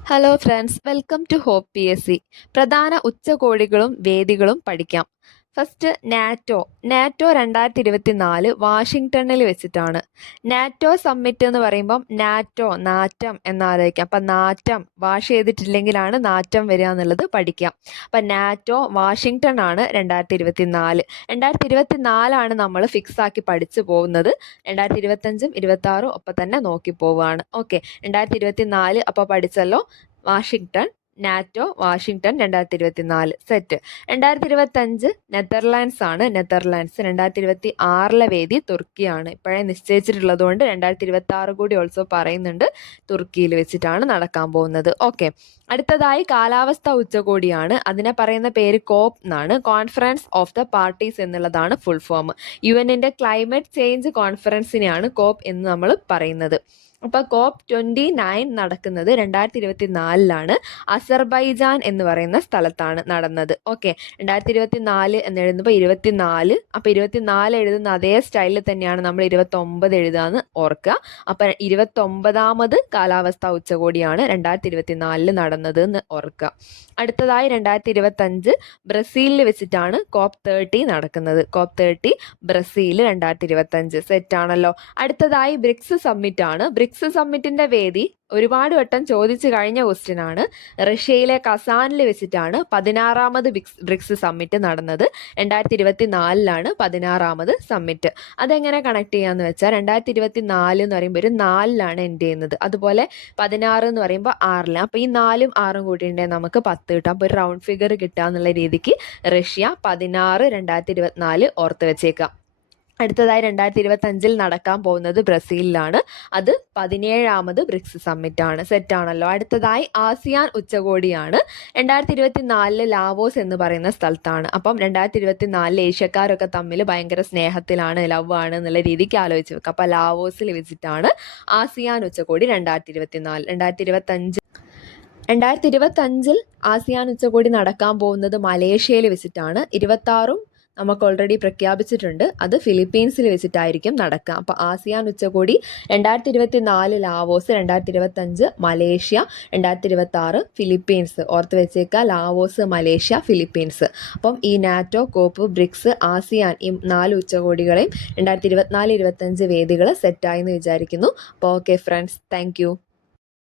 Hello friends welcome to hope P S C പ്രധാന ഉച്ചകോടികളും വേദികളും പഠിക്കാം. ഫസ്റ്റ് നാറ്റോ നാറ്റോ രണ്ടായിരത്തി ഇരുപത്തി നാല് വാഷിങ്ടണിൽ വെച്ചിട്ടാണ്. നാറ്റോ സമ്മിറ്റ് എന്ന് പറയുമ്പം നാറ്റോ നാറ്റം എന്നാലോചിക്കാം അപ്പം നാറ്റം വാഷ് ചെയ്തിട്ടില്ലെങ്കിലാണ് നാറ്റം വരിക എന്നുള്ളത് പഠിക്കാം. അപ്പം നാറ്റോ വാഷിങ്ടൺ ആണ് രണ്ടായിരത്തി ഇരുപത്തി നാല് രണ്ടായിരത്തി ഇരുപത്തി നാലാണ് നമ്മൾ ഫിക്സ് ആക്കി പഠിച്ചു പോകുന്നത്. രണ്ടായിരത്തി ഇരുപത്തഞ്ചും ഇരുപത്താറും ഒപ്പം തന്നെ നോക്കി പോവുകയാണ്. ഓക്കെ രണ്ടായിരത്തി ഇരുപത്തി നാല് അപ്പോൾ പഠിച്ചല്ലോ വാഷിങ്ടൺ. നാറ്റോ വാഷിങ്ടൺ രണ്ടായിരത്തി ഇരുപത്തി നാല് സെറ്റ്. രണ്ടായിരത്തി ഇരുപത്തി അഞ്ച് നെതർലാൻഡ്സ് ആണ്. നെതർലാൻഡ്സ് രണ്ടായിരത്തി ഇരുപത്തി ആറിലെ വേദി തുർക്കിയാണ്. ഇപ്പോഴേ നിശ്ചയിച്ചിട്ടുള്ളത് കൊണ്ട് രണ്ടായിരത്തി ഇരുപത്തി ആറ് കൂടി ഓൾസോ പറയുന്നുണ്ട്. തുർക്കിയിൽ വെച്ചിട്ടാണ് നടക്കാൻ പോകുന്നത്. ഓക്കെ അടുത്തതായി കാലാവസ്ഥ ഉച്ചകോടിയാണ്. അതിനെ പറയുന്ന പേര് കോപ്പ് എന്നാണ്. കോൺഫറൻസ് ഓഫ് ദ പാർട്ടീസ് എന്നുള്ളതാണ് ഫുൾ ഫോം യു എന്നിന്റെ ക്ലൈമറ്റ് ചേഞ്ച് കോൺഫറൻസിനെയാണ് കോപ്പ് എന്ന് നമ്മൾ പറയുന്നത്. അപ്പോൾ കോപ്പ് ട്വന്റി നയൻ നടക്കുന്നത് രണ്ടായിരത്തി ഇരുപത്തി നാലിലാണ് അസർബൈജാൻ എന്ന് പറയുന്ന സ്ഥലത്താണ് നടന്നത്. ഓക്കെ രണ്ടായിരത്തി ഇരുപത്തി നാല് എന്ന് എഴുതുമ്പോൾ ഇരുപത്തി നാല് അപ്പോൾ ഇരുപത്തി നാല് എഴുതുന്ന അതേ സ്റ്റൈലിൽ തന്നെയാണ് നമ്മൾ ഇരുപത്തൊമ്പത് എഴുതാന്ന് ഓർക്കുക അപ്പോൾ ഇരുപത്തൊമ്പതാമത് കാലാവസ്ഥാ ഉച്ചകോടിയാണ് രണ്ടായിരത്തി ഇരുപത്തി നാലിൽ നടന്നത് എന്ന് ഓർക്കുക അടുത്തതായി രണ്ടായിരത്തി ഇരുപത്തഞ്ച് ബ്രസീലിൽ വെച്ചിട്ടാണ് കോപ്പ് തേർട്ടി നടക്കുന്നത്. കോപ്പ് തേർട്ടി ബ്രസീൽ രണ്ടായിരത്തി ഇരുപത്തഞ്ച് സെറ്റാണല്ലോ അടുത്തതായി ബ്രിക്സ് സമ്മിറ്റ് ആണ്. ബ്രിക്സ് സമ്മിറ്റിന്റെ വേദി ഒരുപാട് വട്ടം ചോദിച്ചു കഴിഞ്ഞ ക്വസ്റ്റ്യൻ ആണ്. റഷ്യയിലെ കസാനിൽ വെച്ചിട്ടാണ് പതിനാറാമത് ബ്രിക്സ് ബ്രിക്സ് സമ്മിറ്റ് നടന്നത്. രണ്ടായിരത്തി ഇരുപത്തി നാലിലാണ് പതിനാറാമത് സമ്മിറ്റ് അതെങ്ങനെ കണക്ട് ചെയ്യാന്ന് വെച്ചാൽ രണ്ടായിരത്തി ഇരുപത്തി നാല് എന്ന് പറയുമ്പോൾ ഒരു നാലിലാണ് എൻഡ് ചെയ്യുന്നത്. അതുപോലെ പതിനാറ് എന്ന് പറയുമ്പോൾ ആറിലാണ്. അപ്പോൾ ഈ നാലും ആറും കൂട്ടിയിട്ടുണ്ടെങ്കിൽ നമുക്ക് പത്ത് കിട്ടാം. അപ്പോൾ ഒരു റൗണ്ട് ഫിഗർ കിട്ടുക എന്നുള്ള രീതിക്ക് റഷ്യ പതിനാറ് രണ്ടായിരത്തി ഇരുപത്തിനാല് ഓർത്ത് വെച്ചേക്കാം. അടുത്തതായി രണ്ടായിരത്തി ഇരുപത്തഞ്ചിൽ നടക്കാൻ പോകുന്നത് ബ്രസീലിലാണ്. അത് പതിനേഴാമത് ബ്രിക്സ് സമ്മിറ്റ് ആണ് സെറ്റ് ആണല്ലോ. അടുത്തതായി ആസിയാൻ ഉച്ചകോടിയാണ്. രണ്ടായിരത്തി ഇരുപത്തി നാലിൽ ലാവോസ് എന്ന് പറയുന്ന സ്ഥലത്താണ്. അപ്പം രണ്ടായിരത്തി ഇരുപത്തി നാലിൽ ഏഷ്യക്കാരൊക്കെ തമ്മിൽ ഭയങ്കര സ്നേഹത്തിലാണ് ലവ് ആണ് എന്നുള്ള രീതിക്ക് ആലോചിച്ച് വെക്കുക അപ്പൊ ലാവോസിൽ വിസിറ്റ് ആണ്. ആസിയാൻ ഉച്ചകോടി രണ്ടായിരത്തി ഇരുപത്തി നാല് രണ്ടായിരത്തി ഇരുപത്തഞ്ച് രണ്ടായിരത്തി ഇരുപത്തഞ്ചിൽ ആസിയാൻ ഉച്ചകോടി നടക്കാൻ പോകുന്നത് മലേഷ്യയിൽ വെച്ചിട്ടാണ് ഇരുപത്താറും നമുക്ക് ഓൾറെഡി പ്രഖ്യാപിച്ചിട്ടുണ്ട്. അത് ഫിലിപ്പീൻസിൽ വെച്ചിട്ടായിരിക്കും നടക്കുക. അപ്പോൾ ആസിയാൻ ഉച്ചകോടി രണ്ടായിരത്തി ഇരുപത്തി നാല് ലാവോസ് രണ്ടായിരത്തി ഇരുപത്തഞ്ച് മലേഷ്യ രണ്ടായിരത്തി ഇരുപത്തി ആറ് ഫിലിപ്പീൻസ്. ഓർത്ത് വെച്ചേക്കുക ലാവോസ് മലേഷ്യ ഫിലിപ്പീൻസ്. അപ്പം ഈ നാറ്റോ കോപ്പ് ബ്രിക്സ് ആസിയാൻ ഈ നാല് ഉച്ചകോടികളെയും രണ്ടായിരത്തി ഇരുപത്തിനാല് ഇരുപത്തഞ്ച് വേദികൾ സെറ്റായി എന്ന് വിചാരിക്കുന്നു. അപ്പോൾ ഓക്കെ ഫ്രണ്ട്സ് താങ്ക്